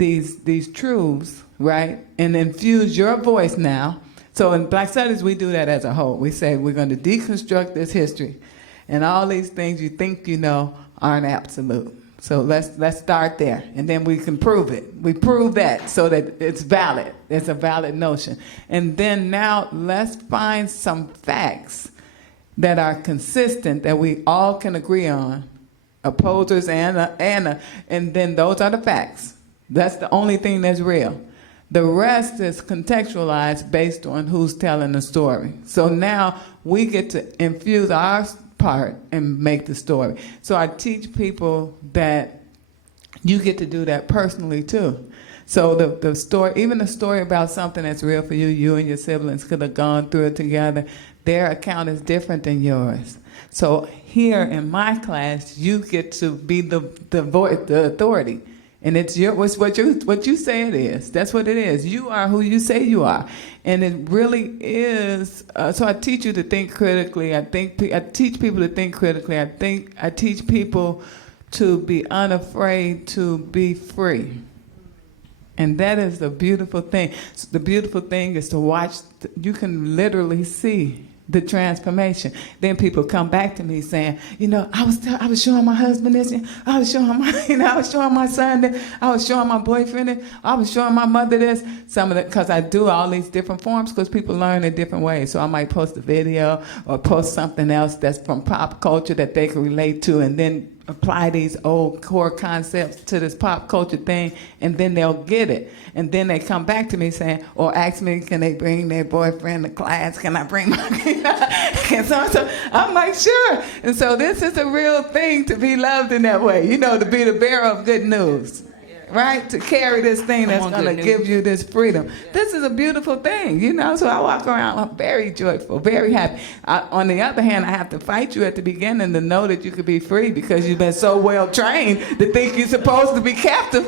these truths, right, and infuse your voice now. So in Black Studies, we do that as a whole. We say we're going to deconstruct this history, and all these things you think you know aren't absolute. So let's start there, and then we can prove it. We prove that so that it's valid. It's a valid notion. And then now let's find some facts that are consistent that we all can agree on, opposers and then those are the facts. That's the only thing that's real. The rest is contextualized based on who's telling the story. So now we get to infuse our part and make the story. So I teach people that you get to do that personally too. So the story, even the story about something that's real for you, you and your siblings could have gone through it together. Their account is different than yours. So here in my class, you get to be the authority. And it's what you say it is. That's what it is. You are who you say you are, and it really is. So I teach you to think critically. I teach people to think critically. I teach people to be unafraid to be free, and that is the beautiful thing. So the beautiful thing is to watch. You can literally see the transformation. Then people come back to me saying, I was showing my husband this, I was showing I was showing my son this, I was showing my boyfriend this, I was showing my mother this. Some of it, because I do all these different forms, because people learn in different ways. So I might post a video or post something else that's from pop culture that they can relate to, and then apply these old core concepts to this pop culture thing, and then they'll get it. And then they come back to me saying, or ask me, can they bring their boyfriend to class? Can I bring my so I'm like, sure. And so this is a real thing, to be loved in that way, to be the bearer of good news. Right? To carry this thing that's going to give you this freedom. Yeah. This is a beautiful thing, so I walk around, I'm very joyful, very happy. On the other hand, I have to fight you at the beginning to know that you could be free, because you've been so well trained to think you're supposed to be captive.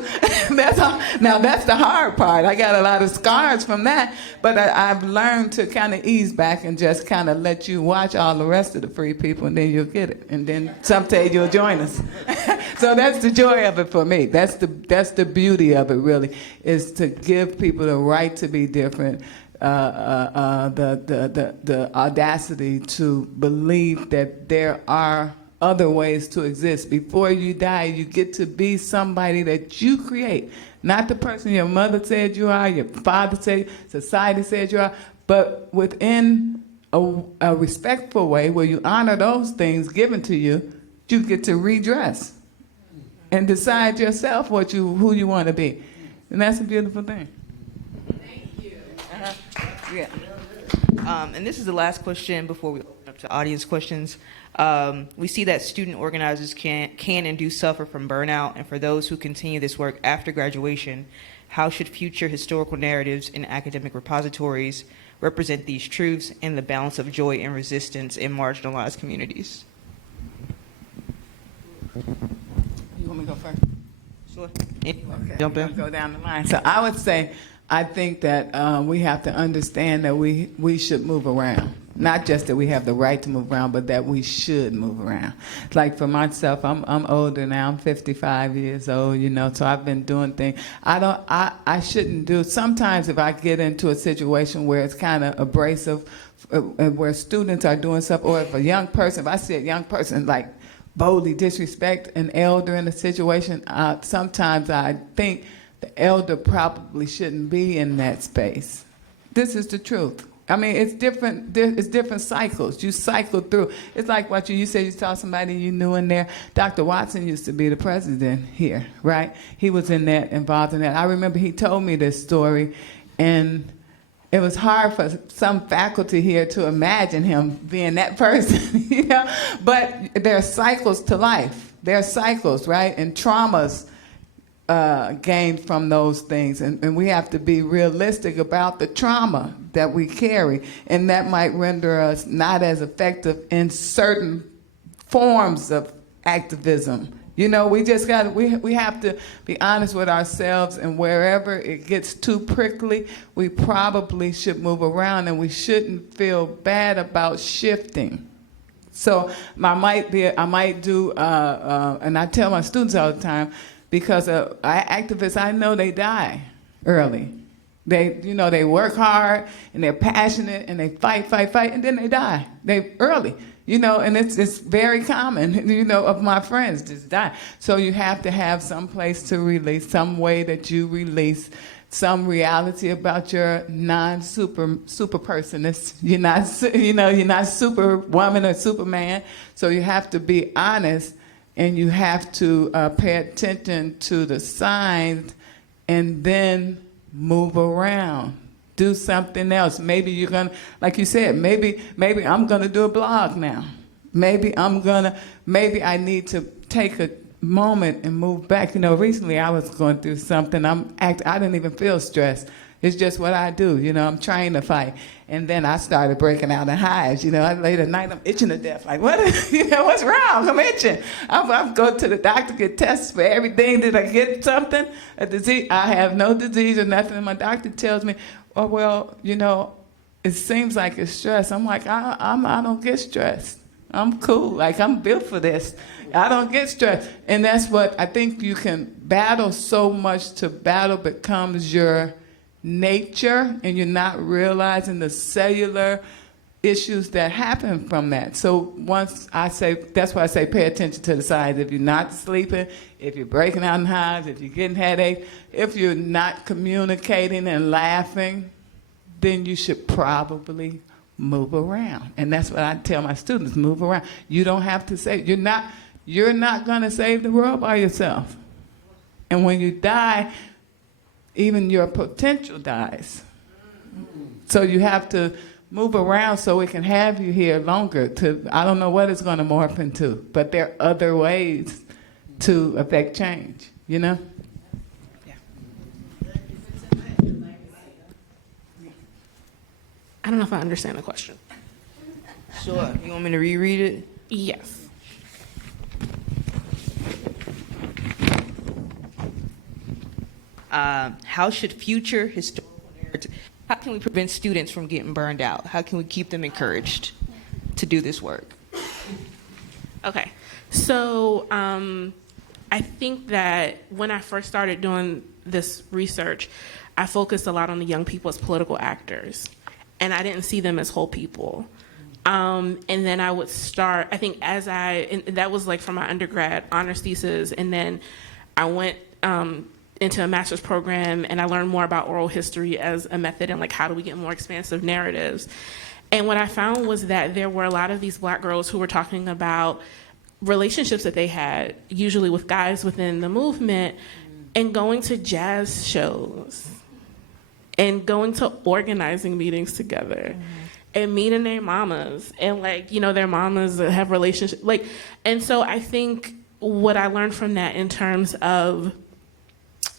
Now that's the hard part. I got a lot of scars from that, but I've learned to kind of ease back and just kind of let you watch all the rest of the free people, and then you'll get it. And then someday you'll join us. So that's the joy of it for me. That's the beauty of it, really, is to give people the right to be different, the audacity to believe that there are other ways to exist. Before you die, you get to be somebody that you create, not the person your mother said you are, your father said, society said you are, but within a respectful way where you honor those things given to you, you get to redress and decide yourself who you want to be. And that's a beautiful thing. Thank you. Yeah. And this is the last question before we open up to audience questions. We see that student organizers can and do suffer from burnout, and for those who continue this work after graduation, how should future historical narratives in academic repositories represent these truths and the balance of joy and resistance in marginalized communities? You want me to go first? Sure. Okay. Jump in. Go down the line. So I would say, I think that we have to understand that we should move around. Not just that we have the right to move around, but that we should move around. Like for myself, I'm older now. I'm 55 years old, so I've been doing things. I shouldn't do. Sometimes if I get into a situation where it's kind of abrasive, where students are doing stuff, or if I see a young person like boldly disrespect an elder in a situation, sometimes I think the elder probably shouldn't be in that space. This is the truth. I mean, it's different. It's different cycles. You cycle through. It's like what you said. You saw somebody you knew in there. Dr. Watson used to be the president here, right? He was involved in that. I remember he told me this story, and it was hard for some faculty here to imagine him being that person, But there are cycles to life. There are cycles, right? And traumas gained from those things. And we have to be realistic about the trauma that we carry. And that might render us not as effective in certain forms of activism. We just we have to be honest with ourselves, and wherever it gets too prickly, we probably should move around, and we shouldn't feel bad about shifting. So I might do, and I tell my students all the time, because activists, I know they die early. They work hard and they're passionate and they fight, and then they die. They early, and it's very common, of my friends just die. So you have to have some place to release, some way that you release some reality about your super person. You're not superwoman or superman. So you have to be honest, and you have to pay attention to the signs, and then move around, do something else. Maybe you're gonna, like you said, maybe I'm gonna do a blog now. Maybe I need to take a moment and move back. Recently I was going through something. I didn't even feel stressed. It's just what I do. I'm trying to fight. And then I started breaking out in hives. Late at night, I'm itching to death. Like, what's wrong? I'm itching. I go to the doctor, get tests for everything. Did I get something? A disease? I have no disease or nothing. And my doctor tells me, oh, well, it seems like it's stress. I'm like, I don't get stressed. I'm cool. Like, I'm built for this. I don't get stressed. And that's what I think you can battle so much to battle becomes your nature, and you're not realizing the cellular issues that happen from that. So that's why I say pay attention to the signs. If you're not sleeping, if you're breaking out in hives, if you're getting headaches, if you're not communicating and laughing, then you should probably move around. And that's what I tell my students, move around. You don't have to say, you're not gonna save the world by yourself. And when you die, even your potential dies. So you have to move around so we can have you here longer. I don't know what it's going to morph into, but there are other ways to affect change, Yeah. I don't know if I understand the question. Sure. You want me to reread it? Yes. How should future historical narratives, how can we prevent students from getting burned out? How can we keep them encouraged to do this work? Okay. So I think that when I first started doing this research, I focused a lot on the young people as political actors, and I didn't see them as whole people. And then I would start, I think and that was like for my undergrad honors thesis, and then I went into a master's program, and I learned more about oral history as a method and like how do we get more expansive narratives. And what I found was that there were a lot of these Black girls who were talking about relationships that they had, usually with guys within the movement, and going to jazz shows and going to organizing meetings together. And meeting their mamas, and their mamas that have relationships, and so I think what I learned from that in terms of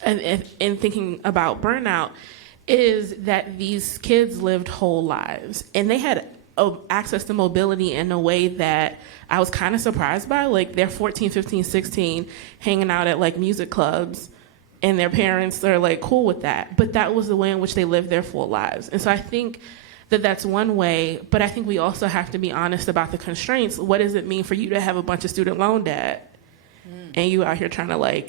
in thinking about burnout is that these kids lived whole lives, and they had access to mobility in a way that I was kind of surprised by. Like, they're 14, 15, 16, hanging out at music clubs, and their parents are cool with that. But that was the way in which they lived their full lives. And so I think that that's one way, but I think we also have to be honest about the constraints. What does it mean for you to have a bunch of student loan debt and you out here trying to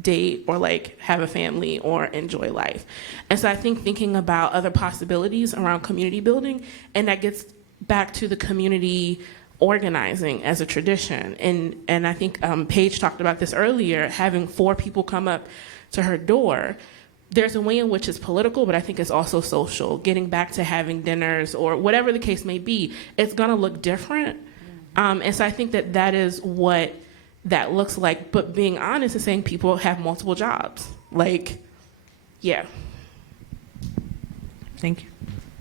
date or have a family or enjoy life? And so I think thinking about other possibilities around community building, and that gets back to the community organizing as a tradition. And I think Paige talked about this earlier, having 4 people come up to her door. There's a way in which it's political, but I think it's also social. Getting back to having dinners or whatever the case may be, it's gonna look different. And so I think that is what that looks like. But being honest is saying people have multiple jobs. Yeah. Thank you.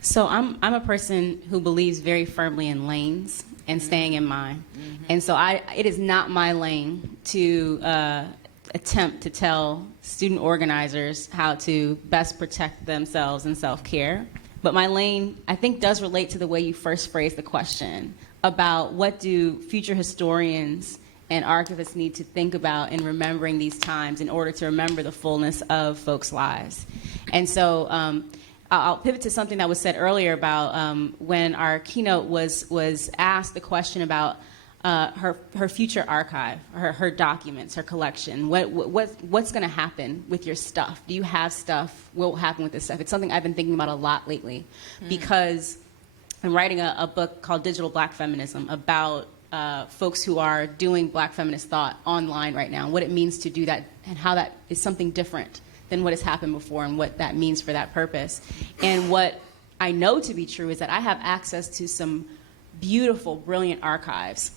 So I'm a person who believes very firmly in lanes and staying in mine. And so it is not my lane to attempt to tell student organizers how to best protect themselves in self-care. But my lane, I think, does relate to the way you first phrased the question about what do future historians and archivists need to think about in remembering these times in order to remember the fullness of folks' lives. And so I'll pivot to something that was said earlier about when our keynote was asked the question about her future archive, her documents, her collection. What's going to happen with your stuff? Do you have stuff? What will happen with this stuff? It's something I've been thinking about a lot lately, because I'm writing a book called Digital Black Feminism about folks who are doing Black feminist thought online right now, and what it means to do that, and how that is something different than what has happened before, and what that means for that purpose. And what I know to be true is that I have access to some beautiful, brilliant archives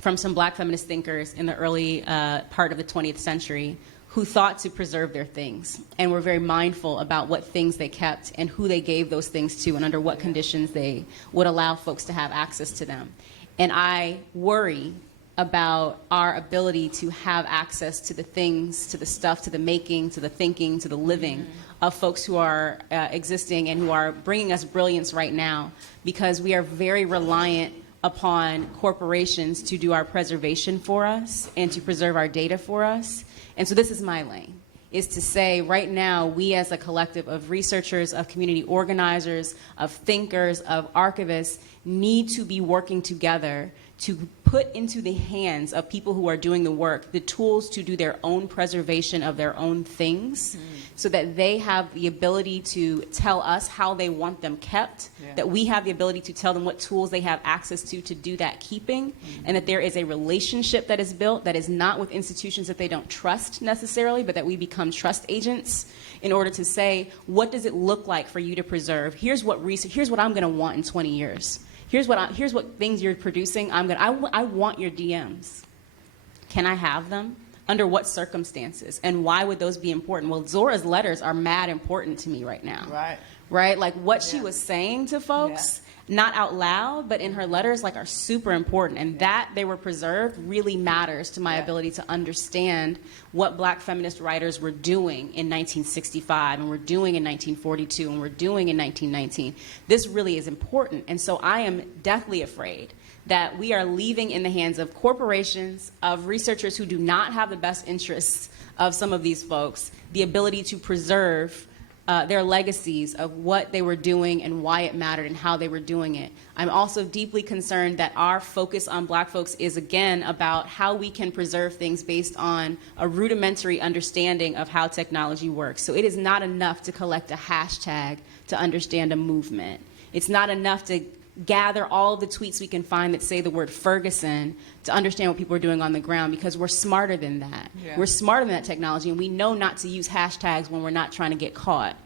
from some Black feminist thinkers in the early part of the 20th century who thought to preserve their things and were very mindful about what things they kept and who they gave those things to and under what conditions they would allow folks to have access to them. And I worry about our ability to have access to the things, to the stuff, to the making, to the thinking, to the living of folks who are existing and who are bringing us brilliance right now, because we are very reliant upon corporations to do our preservation for us and to preserve our data for us. And so this is my lane, is to say right now, we as a collective of researchers, of community organizers, of thinkers, of archivists, need to be working together to put into the hands of people who are doing the work the tools to do their own preservation of their own things, so that they have the ability to tell us how they want them kept, that we have the ability to tell them what tools they have access to do that keeping, and that there is a relationship that is built that is not with institutions that they don't trust necessarily, but that we become trust agents in order to say, what does it look like for you to preserve? Here's what I'm going to want in 20 years. Here's what things you're producing. I want your DMs. Can I have them? Under what circumstances? And why would those be important? Well, Zora's letters are mad important to me right now. Right? Like what she was saying to folks, not out loud, but in her letters, like, are super important. And that they were preserved really matters to my ability to understand what Black feminist writers were doing in 1965 and were doing in 1942 and were doing in 1919. This really is important. And so I am deathly afraid that we are leaving in the hands of corporations, of researchers who do not have the best interests of some of these folks, the ability to preserve their legacies of what they were doing and why it mattered and how they were doing it. I'm also deeply concerned that our focus on Black folks is, again, about how we can preserve things based on a rudimentary understanding of how technology works. So it is not enough to collect a hashtag to understand a movement. It's not enough to gather all the tweets we can find that say the word Ferguson to understand what people are doing on the ground, because we're smarter than that. We're smarter than that technology, and we know not to use hashtags when we're not trying to get caught.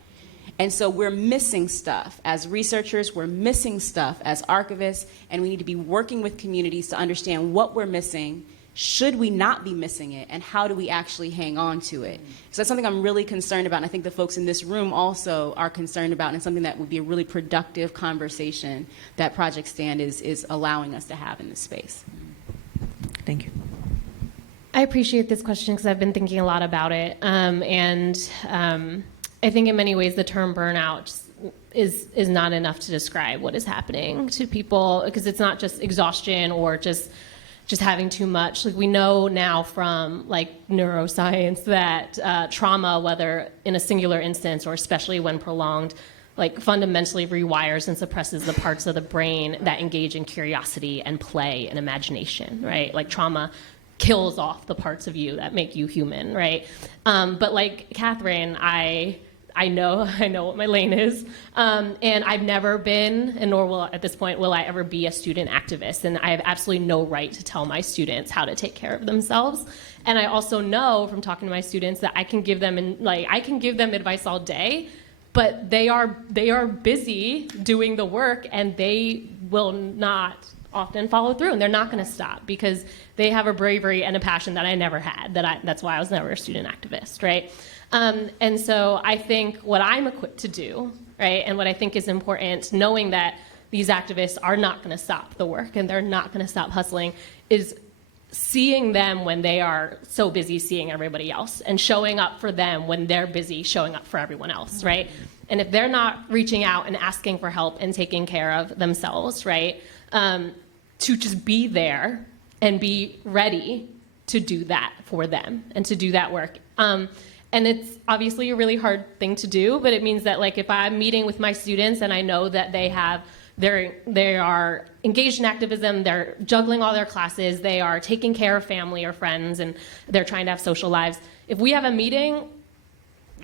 And so we're missing stuff as researchers, we're missing stuff as archivists, and we need to be working with communities to understand what we're missing. Should we not be missing it, and how do we actually hang on to it? So that's something I'm really concerned about, and I think the folks in this room also are concerned about, and something that would be a really productive conversation that Project Stand is allowing us to have in this space. Thank you. I appreciate this question because I've been thinking a lot about it, I think in many ways the term burnout is not enough to describe what is happening to people, because it's not just exhaustion or just having too much. Like, we know now from like neuroscience that trauma, whether in a singular instance or especially when prolonged, like fundamentally rewires and suppresses the parts of the brain that engage in curiosity and play and imagination, right? Like, trauma kills off the parts of you that make you human, right? But like Catherine, I know what my lane is, and I've never been, and nor will at this point will I ever be, a student activist, and I have absolutely no right to tell my students how to take care of themselves. And I also know from talking to my students that I can give them advice all day, but they are busy doing the work, and they will not often follow through, and they're not going to stop because they have a bravery and a passion that I never had. That's why I was never a student activist, right? And so I think what I'm equipped to do, right, and what I think is important, knowing that these activists are not going to stop the work and they're not going to stop hustling, is seeing them when they are so busy seeing everybody else, and showing up for them when they're busy showing up for everyone else, right? And if they're not reaching out and asking for help and taking care of themselves, right, to just be there and be ready to do that for them and to do that work. And it's obviously a really hard thing to do, but it means that, like, if I'm meeting with my students and I know that they have They are engaged in activism. They're juggling all their classes. They are taking care of family or friends, and they're trying to have social lives. If we have a meeting,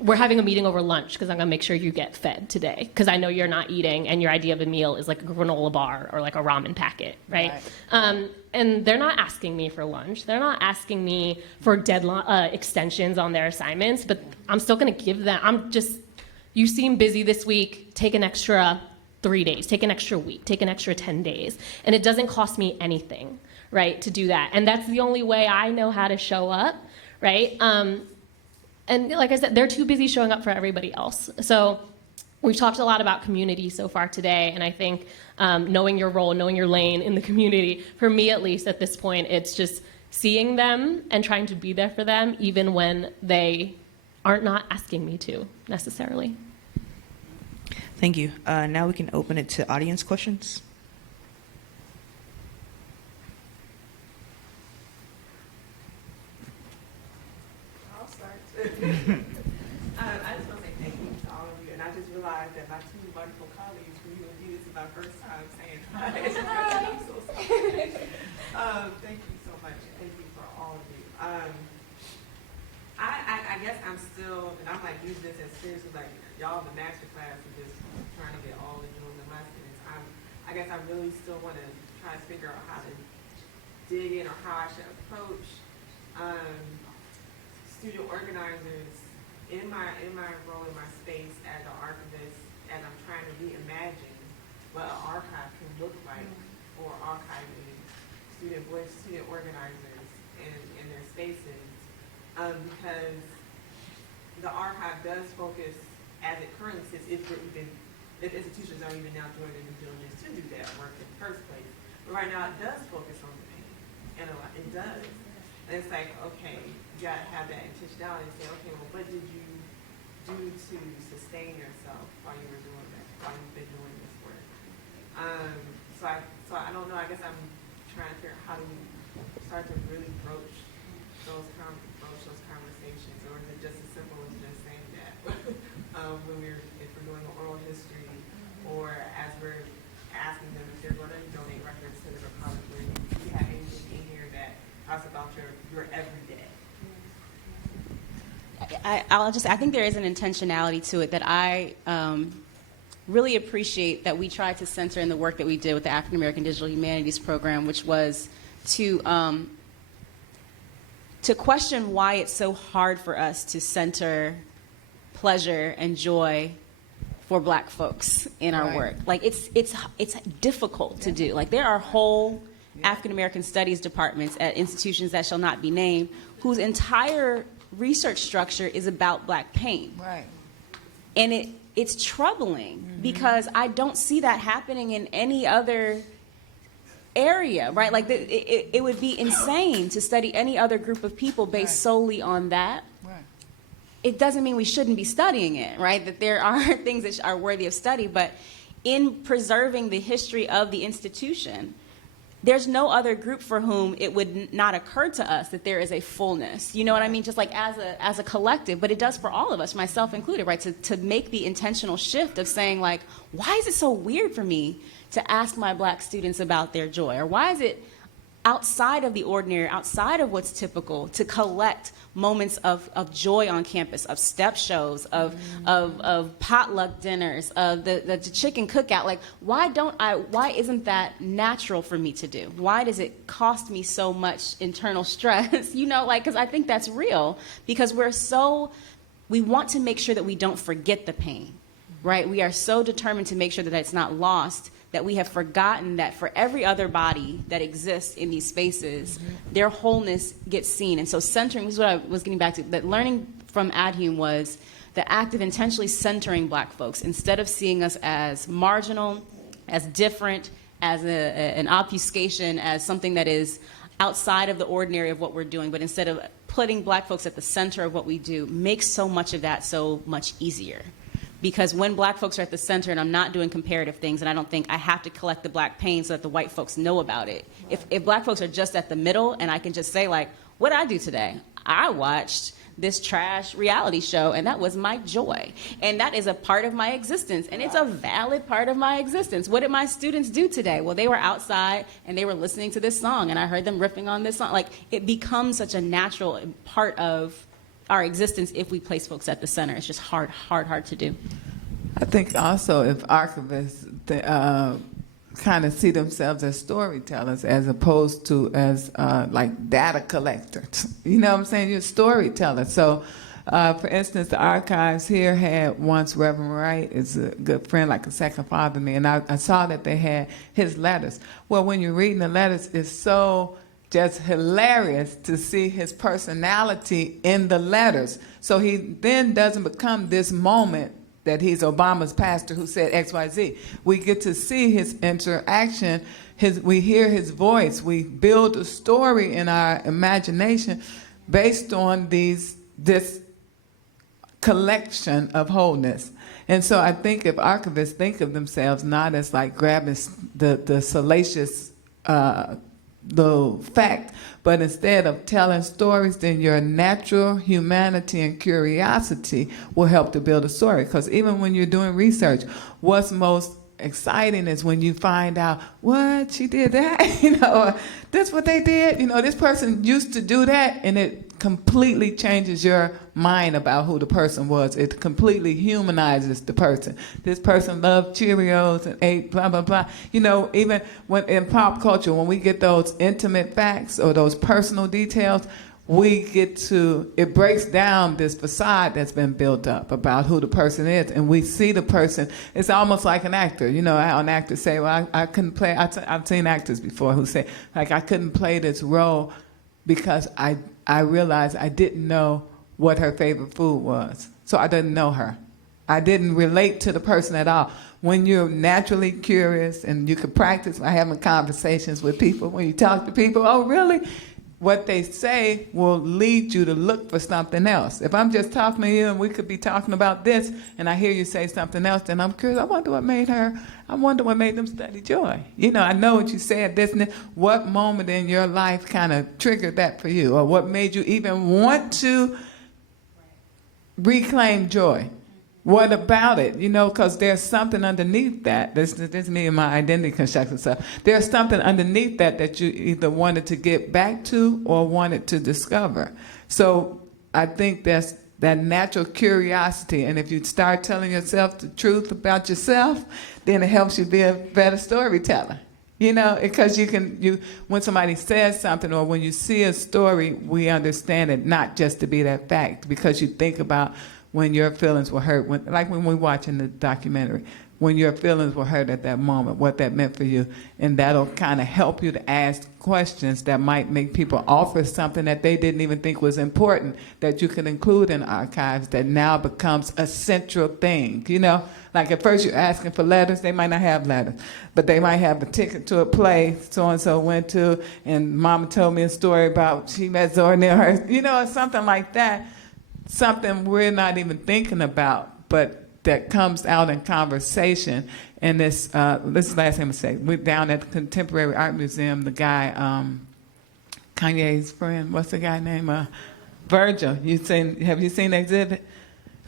we're having a meeting over lunch because I'm going to make sure you get fed today because I know you're not eating and your idea of a meal is like a granola bar or like a ramen packet, right? And they're not asking me for lunch. They're not asking me for deadline extensions on their assignments, but I'm still going to give them. You seem busy this week. Take an extra 3 days. Take an extra week. Take an extra 10 days. And it doesn't cost me anything, right, to do that. And that's the only way I know how to show up, right? And like I said, they're too busy showing up for everybody else. So we've talked a lot about community so far today, and I think knowing your role, knowing your lane in the community, for me at least at this point, it's just seeing them and trying to be there for them even when they aren't not asking me to necessarily. Thank you. Now we can open it to audience questions. I'll start. I just want to say thank you to all of you. And I just realized that my two wonderful colleagues from UND, this is my first time saying hi. I'm so sorry. Thank you so much. Thank you for all of you. I guess I'm still, and I'm like using this as seriously like y'all in the master class and just trying to get all the doing the lessons. I guess I really still want to try to figure out how to dig in or how I should approach student organizers in my role in my space as an archivist, as I'm trying to reimagine what an archive can look like for archiving student voice, student organizers in their spaces. Because the archive does focus, as it currently sits, if institutions are even now joining the due diligence to do that work in the first place. But right now it does focus on the pain, and a lot, it does. And it's like, okay, you gotta have that intentionality and say, okay, well, what did you do to sustain yourself while you were doing that, while you've been doing this work? So I don't know, I guess I'm trying to figure out how do we start to really broach those conversations, or is it just as simple as just saying that if we're doing an oral history, or as we're asking them if they're going to donate records to the repository, do you have anything in here that talks about your everyday? I think there is an intentionality to it that I really appreciate that we tried to center in the work that we did with the African American Digital Humanities Program, which was to question why it's so hard for us to center pleasure and joy for Black folks in our work. Like it's difficult to do. Like there are whole African American studies departments at institutions that shall not be named whose entire research structure is about Black pain. Right. And it's troubling because I don't see that happening in any other area, right? Like it would be insane to study any other group of people based solely on that. Right. It doesn't mean we shouldn't be studying it, right? That there are things that are worthy of study, but in preserving the history of the institution, there's no other group for whom it would not occur to us that there is a fullness. You know what I mean? Just like as a collective, but it does for all of us, myself included, right? To make the intentional shift of saying like, why is it so weird for me to ask my Black students about their joy? Or why is it outside of the ordinary, outside of what's typical, to collect moments of joy on campus, of step shows, of potluck dinners, of the chicken cookout? Like, why isn't that natural for me to do? Why does it cost me so much internal stress? You know, like, because I think that's real, because we want to make sure that we don't forget the pain, right? We are so determined to make sure that it's not lost, that we have forgotten that for every other body that exists in these spaces, their wholeness gets seen. And so centering, this is what I was getting back to, that learning from Adhume was the act of intentionally centering Black folks, instead of seeing us as marginal, as different, as an obfuscation, as something that is outside of the ordinary of what we're doing, but instead of putting Black folks at the center of what we do, makes so much of that so much easier. Because when Black folks are at the center, and I'm not doing comparative things, and I don't think I have to collect the Black pain so that the white folks know about it. If Black folks are just at the middle, and I can just say, like, what did I do today? I watched this trash reality show, and that was my joy. And that is a part of my existence, and it's a valid part of my existence. What did my students do today? Well, they were outside, and they were listening to this song, and I heard them riffing on this song. Like, it becomes such a natural part of our existence if we place folks at the center. It's just hard to do. I think also if archivists kind of see themselves as storytellers as opposed to as like data collectors. You know what I'm saying? You're a storyteller. So, for instance, the archives here had once Reverend Wright is a good friend, like a second father to me, and I saw that they had his letters. Well, when you're reading the letters, it's so just hilarious to see his personality in the letters. So he then doesn't become this moment that he's Obama's pastor who said XYZ. We get to see his interaction, we hear his voice, we build a story in our imagination based on this collection of wholeness. And so I think if archivists think of themselves not as like grabbing the salacious the fact, but instead of telling stories, then your natural humanity and curiosity will help to build a story. Because even when you're doing research, what's most exciting is when you find out, what, she did that, you know, or this what they did, you know, this person used to do that, and it completely changes your mind about who the person was. It completely humanizes the person. This person loved Cheerios and ate blah, blah, blah. You know, even when in pop culture, when we get those intimate facts or those personal details, we get to, it breaks down this facade that's been built up about who the person is, and we see the person. It's almost like an actor. You know how an actor say, well, I couldn't play, I've seen actors before who say, like, I couldn't play this role because I realized I didn't know what her favorite food was. So I didn't know her. I didn't relate to the person at all. When you're naturally curious and you can practice by having conversations with people, when you talk to people, oh, really? What they say will lead you to look for something else. If I'm just talking to you and we could be talking about this and I hear you say something else, then I'm curious, I wonder what made them study joy. You know, I know what you said, this and that. What moment in your life kind of triggered that for you? Or what made you even want to reclaim joy? What about it? You know, because there's something underneath that. This is me and my identity construction stuff. There's something underneath that you either wanted to get back to or wanted to discover. So I think that's that natural curiosity. And if you start telling yourself the truth about yourself, then it helps you be a better storyteller. You know, because when somebody says something or when you see a story, we understand it not just to be that fact, because you think about when your feelings were hurt, like when we're watching the documentary, when your feelings were hurt at that moment, what that meant for you. And that'll kind of help you to ask questions that might make people offer something that they didn't even think was important, that you can include in archives, that now becomes a central thing, you know? Like at first you're asking for letters, they might not have letters, but they might have a ticket to a play so-and-so went to, and mama told me a story about she met Zora Neale Hurston, you know, or something like that. Something we're not even thinking about, but that comes out in conversation. And this is the last thing I'm going to say. We're down at the Contemporary Art Museum. The guy, Kanye's friend, what's the guy name? Virgil. Have you seen the exhibit?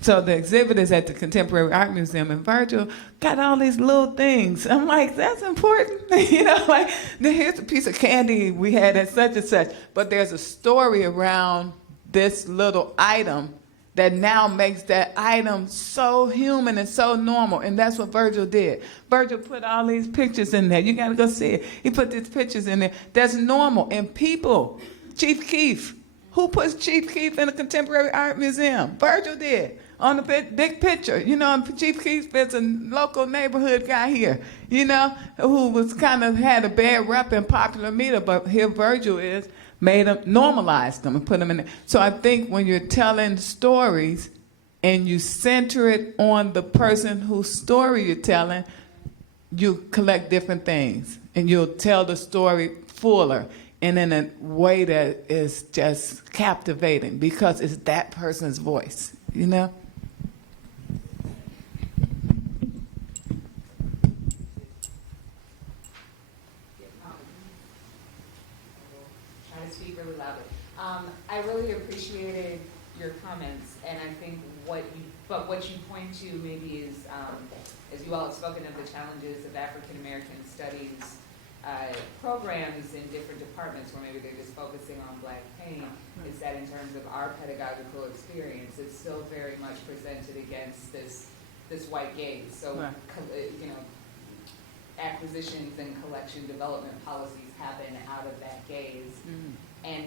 So the exhibit is at the Contemporary Art Museum, and Virgil got all these little things. I'm like, that's important. You know, like, here's a piece of candy we had at such and such. But there's a story around this little item that now makes that item so human and so normal. And that's what Virgil did. Virgil put all these pictures in there. You got to go see it. He put these pictures in there. That's normal. And people, Chief Keef, who puts Chief Keef in the Contemporary Art Museum? Virgil did. On the big picture, you know, Chief Keef is a local neighborhood guy here, you know, who was kind of had a bad rep in popular media, but here Virgil is. Made them, normalized them, and put them in there. So I think when you're telling stories and you center it on the person whose story you're telling, you collect different things, and you'll tell the story fuller and in a way that is just captivating because it's that person's voice, you know? I really appreciated your comments, and I think what you point to maybe is, as you all have spoken of the challenges of African American studies programs in different departments where maybe they're just focusing on Black pain, is that in terms of our pedagogical experience, it's still very much presented against this white gaze. So, right. you know, acquisitions and collection development policies happen out of that gaze. And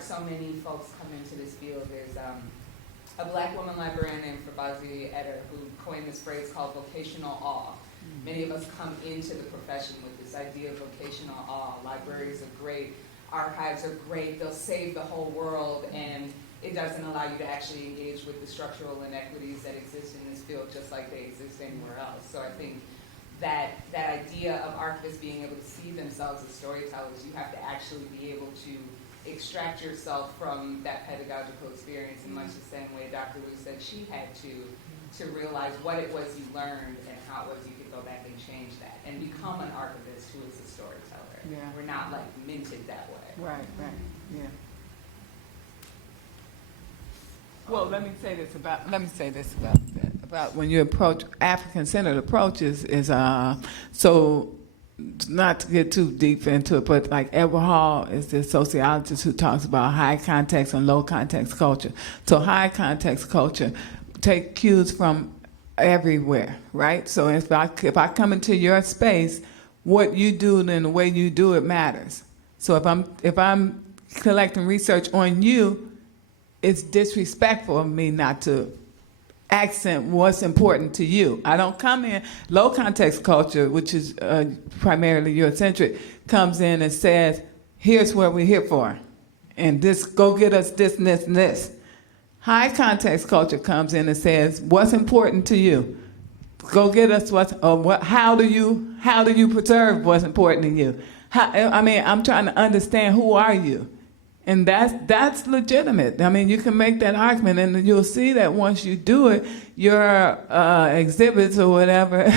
so many folks come into this field. There's a Black woman librarian named Fabazi Eder who coined this phrase called vocational awe. Many of us come into the profession with this idea of vocational awe. Libraries are great, archives are great, they'll save the whole world, and it doesn't allow you to actually engage with the structural inequities that exist in this field just like they exist anywhere else. So I think that idea of archivists being able to see themselves as storytellers, you have to actually be able to extract yourself from that pedagogical experience in much the same way Dr. Wu said she had to realize what it was you learned and how it was you could go back and change that and become an archivist who is a storyteller. Yeah. We're not like minted that way. Right, yeah. Well, let me say this about when you approach African-centered approaches is so not to get too deep into it, but like Edward Hall is the sociologist who talks about high context and low context culture. So high context culture take cues from everywhere, right? So if I come into your space, what you do and the way you do it matters. So if I'm collecting research on you, it's disrespectful of me not to accent what's important to you. I don't come in, low context culture, which is primarily Eurocentric, comes in and says, here's what we're here for. And this, go get us this, and this, and this. High context culture comes in and says, what's important to you? Go get us how do you preserve what's important to you? I'm trying to understand who are you? And that's legitimate. I mean, you can make that argument, and you'll see that once you do it, your exhibits or whatever,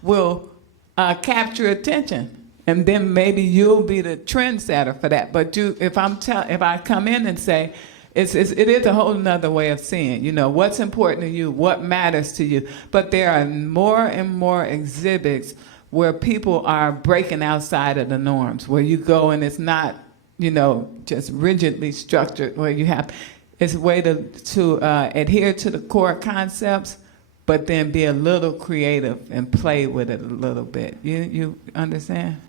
will capture attention, and then maybe you'll be the trendsetter for that. But if I come in and say, it is a whole nother way of seeing, what's important to you, what matters to you. But there are more and more exhibits where people are breaking outside of the norms, where you go and it's not, just rigidly structured, where it's a way to adhere to the core concepts, but then be a little creative and play with it a little bit. You understand?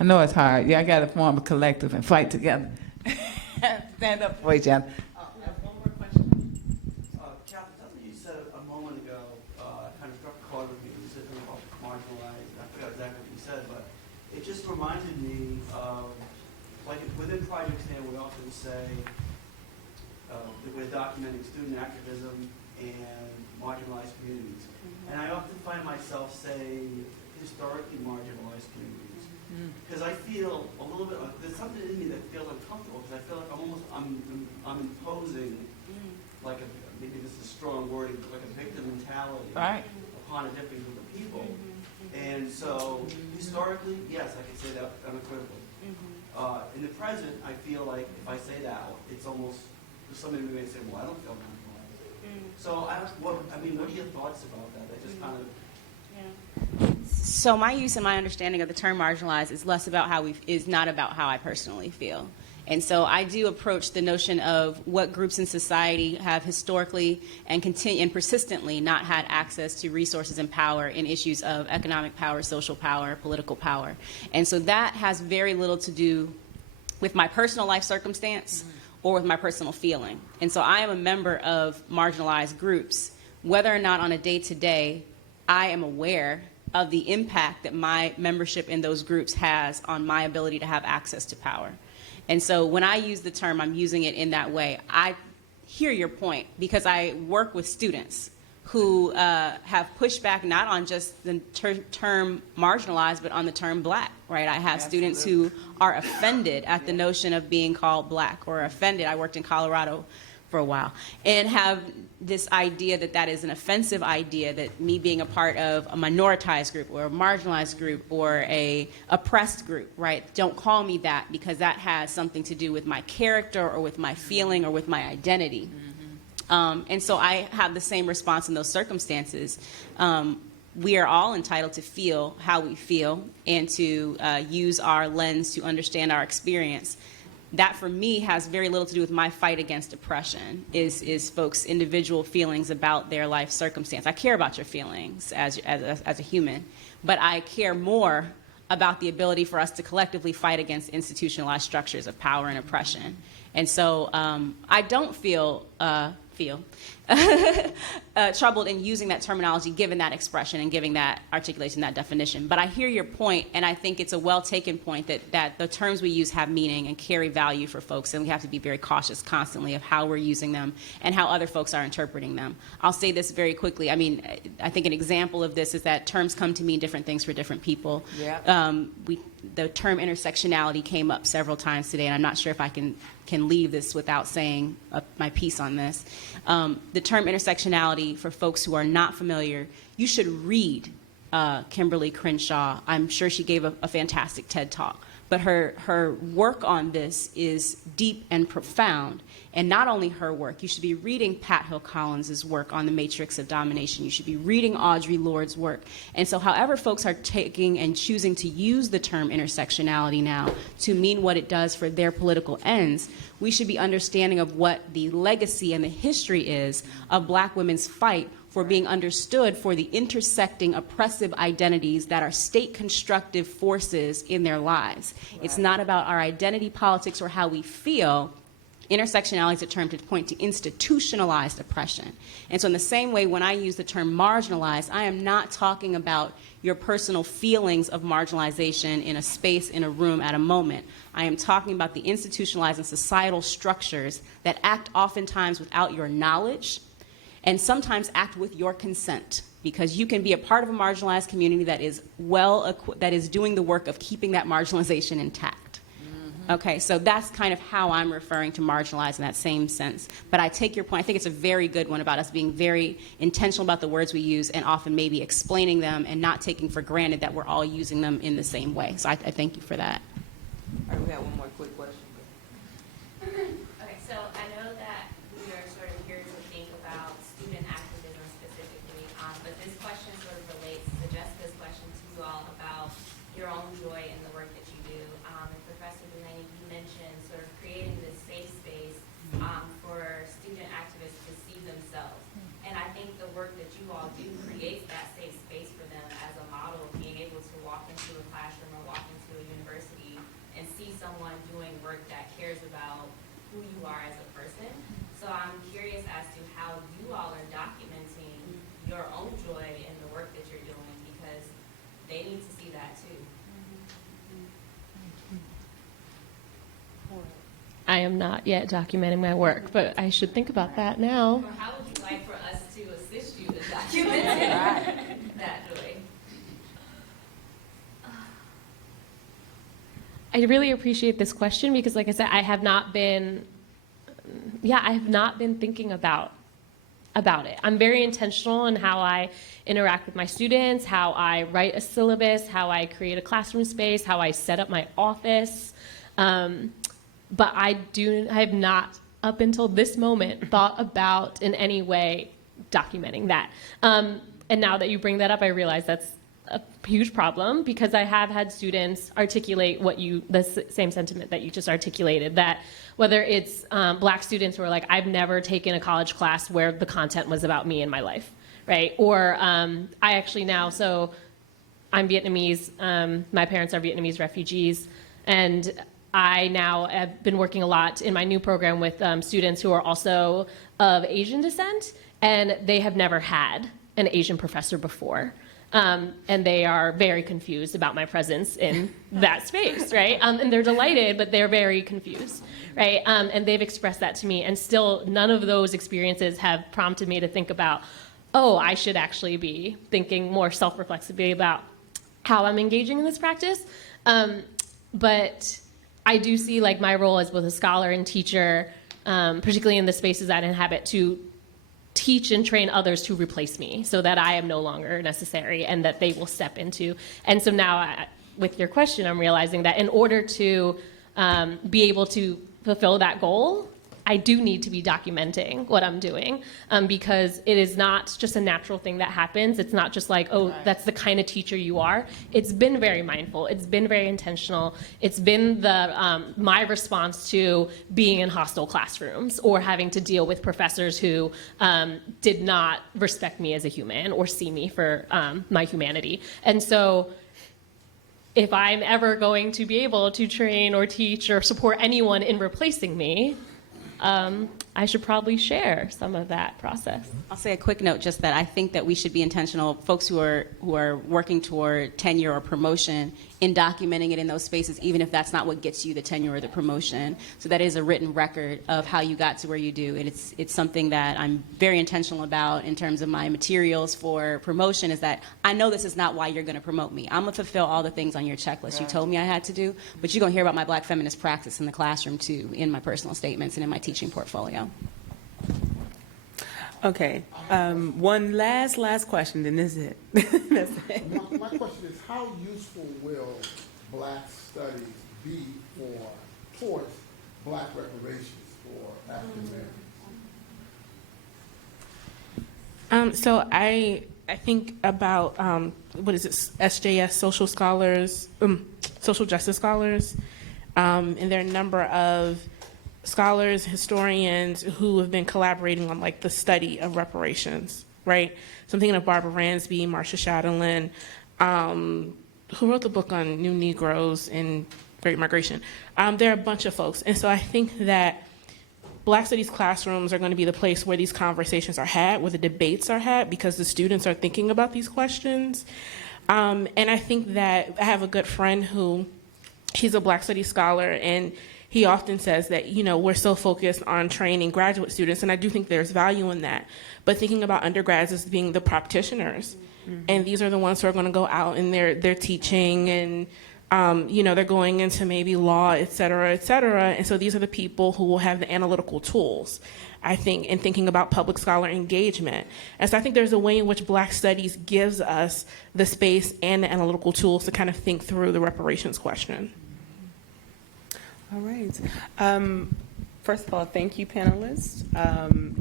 I know it's hard. I got to form a collective and fight together. Stand up for each other. I have one more question. Catherine, something you said a moment ago kind of struck a chord with me. You said something about marginalized. I forgot exactly what you said, but it just reminded me of, like within Project Stand, we often say that we're documenting student activism and marginalized communities. And I often find myself saying historically marginalized communities. Because I feel a little bit like there's something in me that feels uncomfortable because I feel like I'm imposing like maybe this is strong wording, but like a victim mentality upon a different group of people. And so historically, yes, I can say that unequivocally. In the present, I feel like if I say that, it's almost somebody may say, well, I don't feel marginalized. So what are your thoughts about that? That just kind of. So my use and my understanding of the term marginalized is not about how I personally feel. And so I do approach the notion of what groups in society have historically and persistently not had access to resources and power in issues of economic power, social power, political power. And so that has very little to do with my personal life circumstance or with my personal feeling. And so I am a member of marginalized groups. Whether or not on a day-to-day I am aware of the impact that my membership in those groups has on my ability to have access to power. And so when I use the term, I'm using it in that way. I hear your point because I work with students who have pushed back not on just the term marginalized, but on the term black, right? I have students who are offended at the notion of being called black or offended. I worked in Colorado for a while and have this idea that is an offensive idea, that me being a part of a minoritized group or a marginalized group or a oppressed group, right? Don't call me that because that has something to do with my character or with my feeling or with my identity. And so I have the same response in those circumstances. We are all entitled to feel how we feel and to use our lens to understand our experience. That, for me, has very little to do with my fight against oppression, is folks' individual feelings about their life circumstance. I care about your feelings as a human, but I care more about the ability for us to collectively fight against institutionalized structures of power and oppression. And so I don't feel troubled in using that terminology, given that expression and giving that articulation, that definition. But I hear your point, and I think it's a well-taken point that the terms we use have meaning and carry value for folks, and we have to be very cautious constantly of how we're using them and how other folks are interpreting them. I'll say this very quickly. I mean, I think an example of this is that terms come to mean different things for different people. Yeah. The term intersectionality came up several times today, and I'm not sure if I can leave this without saying my piece on this. The term intersectionality, for folks who are not familiar, you should read Kimberly Crenshaw. I'm sure she gave a fantastic TED Talk, but her work on this is deep and profound. And not only her work, you should be reading Pat Hill Collins' work on the matrix of domination. You should be reading Audre Lorde's work. And so however folks are taking and choosing to use the term intersectionality now to mean what it does for their political ends, we should be understanding of what the legacy and the history is of Black women's fight for being understood for the intersecting oppressive identities that are state-constructive forces in their lives. Right. It's not about our identity politics or how we feel. Intersectionality is a term to point to institutionalized oppression. And so in the same way, when I use the term marginalized, I am not talking about your personal feelings of marginalization in a space, in a room, at a moment. I am talking about the institutionalized and societal structures that act oftentimes without your knowledge and sometimes act with your consent, because you can be a part of a marginalized community that is that is doing the work of keeping that marginalization intact. Okay, so that's kind of how I'm referring to marginalized in that same sense. But I take your point. I think it's a very good one about us being very intentional about the words we use and often maybe explaining them and not taking for granted that we're all using them in the same way. So I thank you for that. All right, we have one more quick question. Okay, so I know that we are sort of here to think about student activism specifically, but this question sort of relates to Jessica's question to you all about your own joy in the work that you do. And Professor Delaney, you mentioned sort of creating this safe space for student activists to see themselves. And I think the work that you all do creates that safe space for them as a model of being able to walk into a classroom or walk into a university and see someone doing work that cares about who you are as a person. So I'm curious as to how you all are documenting your own joy in the work that you're doing, because they need to see that too. I am not yet documenting my work, but I should think about that now. Or how would you like for us to assist you in documenting that joy? I really appreciate this question because, like I said, I have not been thinking about it. I'm very intentional in how I interact with my students, how I write a syllabus, how I create a classroom space, how I set up my office. But I have not, up until this moment, thought about in any way documenting that. And now that you bring that up, I realize that's a huge problem, because I have had students articulate the same sentiment that you just articulated, that whether it's Black students who are like, I've never taken a college class where the content was about me and my life, right? Or I actually now, so I'm Vietnamese, my parents are Vietnamese refugees, and I now have been working a lot in my new program with students who are also of Asian descent, and they have never had an Asian professor before. And they are very confused about my presence in that space, right? And they're delighted, but they're very confused, right? And they've expressed that to me, and still none of those experiences have prompted me to think about, oh, I should actually be thinking more self-reflexively about how I'm engaging in this practice. But I do see like my role as both a scholar and teacher, particularly in the spaces that I inhabit, to teach and train others to replace me so that I am no longer necessary and that they will step into. And so now with your question, I'm realizing that in order to be able to fulfill that goal, I do need to be documenting what I'm doing, because it is not just a natural thing that happens. It's not just like, oh, that's the kind of teacher you are. It's been very mindful. It's been very intentional. It's been my response to being in hostile classrooms or having to deal with professors who did not respect me as a human or see me for my humanity. And so if I'm ever going to be able to train or teach or support anyone in replacing me, I should probably share some of that process. I'll say a quick note, just that I think that we should be intentional, folks who are working toward tenure or promotion, in documenting it in those spaces, even if that's not what gets you the tenure or the promotion. So that is a written record of how you got to where you do. And it's something that I'm very intentional about in terms of my materials for promotion, is that I know this is not why you're going to promote me. I'm going to fulfill all the things on your checklist you told me I had to do, but you're going to hear about my Black feminist practice in the classroom too, in my personal statements and in my teaching portfolio. Okay, one last question, then this is it. That's it. My question is, how useful will Black studies be towards Black reparations for African Americans? So I think about what is it, SJS social scholars, social justice scholars, and there are a number of scholars, historians who have been collaborating on like the study of reparations, right? So I'm thinking of Barbara Ransby, Marcia Chatelain, who wrote the book on New Negroes and Great Migration. There are a bunch of folks. And so I think that Black Studies classrooms are going to be the place where these conversations are had, where the debates are had, because the students are thinking about these questions. And I think that I have a good friend who, he's a Black Studies scholar, and he often says that, you know, we're so focused on training graduate students, and I do think there's value in that. But thinking about undergrads as being the practitioners, and these are the ones who are going to go out and they're teaching, and you know, they're going into maybe law, et cetera, et cetera. And so these are the people who will have the analytical tools, I think, in thinking about public scholar engagement. And so I think there's a way in which Black Studies gives us the space and the analytical tools to kind of think through the reparations question. All right. First of all, thank you, panelists.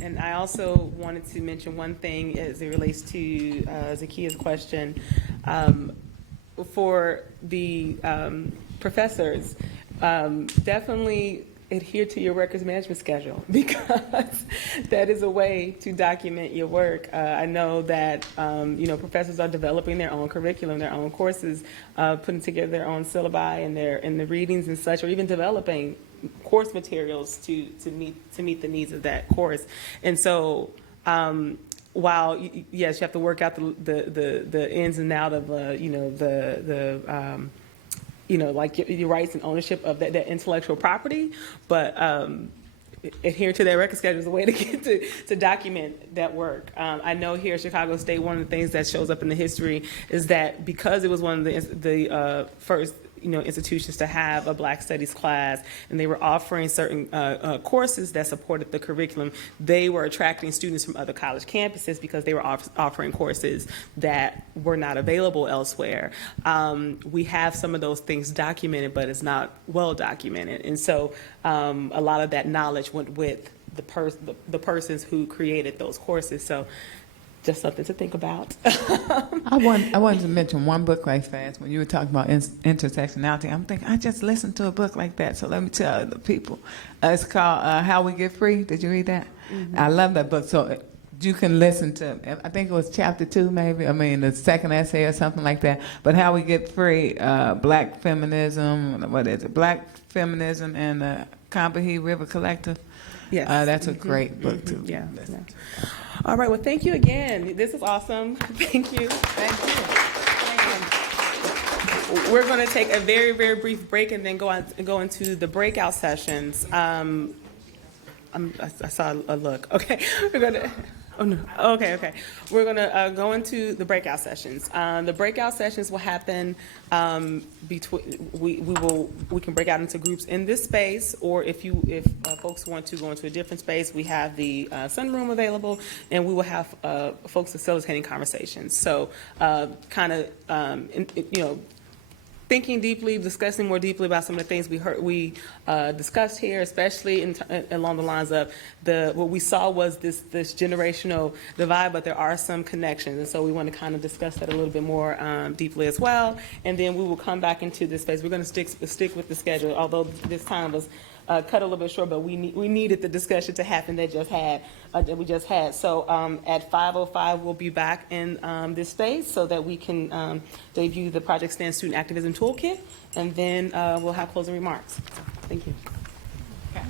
And I also wanted to mention one thing as it relates to Zakia's question. For the professors, definitely adhere to your records management schedule, because that is a way to document your work. I know that you know, professors are developing their own curriculum, their own courses, putting together their own syllabi and the readings and such, or even developing course materials to meet the needs of that course. And so while yes, you have to work out the ins and out of you know, you know, like your rights and ownership of that intellectual property, but adhere to that record schedule is a way to get to document that work. I know here at Chicago State, one of the things that shows up in the history is that because it was one of the first, you know, institutions to have a Black Studies class, and they were offering certain courses that supported the curriculum, they were attracting students from other college campuses because they were offering courses that were not available elsewhere. We have some of those things documented, but it's not well documented. And so a lot of that knowledge went with the persons who created those courses. So just something to think about. I wanted to mention one book right fast. When you were talking about intersectionality, I'm thinking, I just listened to a book like that, so let me tell the people. It's called How We Get Free. Did you read that? Mm-hmm. I love that book. So you can listen to, I think it was chapter 2 maybe, I mean the second essay or something like that, but How We Get Free, Black Feminism, what is it? Black Feminism and the Combahee River Collective. Yes. That's a great book too. Yeah. All right, well, thank you again. This is awesome. Thank you. We're going to take a very, very brief break and then go into the breakout sessions. I saw a look. Okay, we're going to. Oh no. Okay. We're going to go into the breakout sessions. The breakout sessions will happen between. We can break out into groups in this space, or if folks want to go into a different space, we have the sunroom available, and we will have folks facilitating conversations. So, you know, thinking deeply, discussing more deeply about some of the things we discussed here, especially along the lines of what we saw was this generational divide, but there are some connections, and so we want to kind of discuss that a little bit more deeply as well. And then we will come back into this space. We're going to stick with the schedule, although this time was cut a little bit short, but we needed the discussion to happen that we just had. So at 5:05, we'll be back in this space so that we can debut the Project STAND Student Activism Toolkit, and then we'll have closing remarks. Thank you. Okay.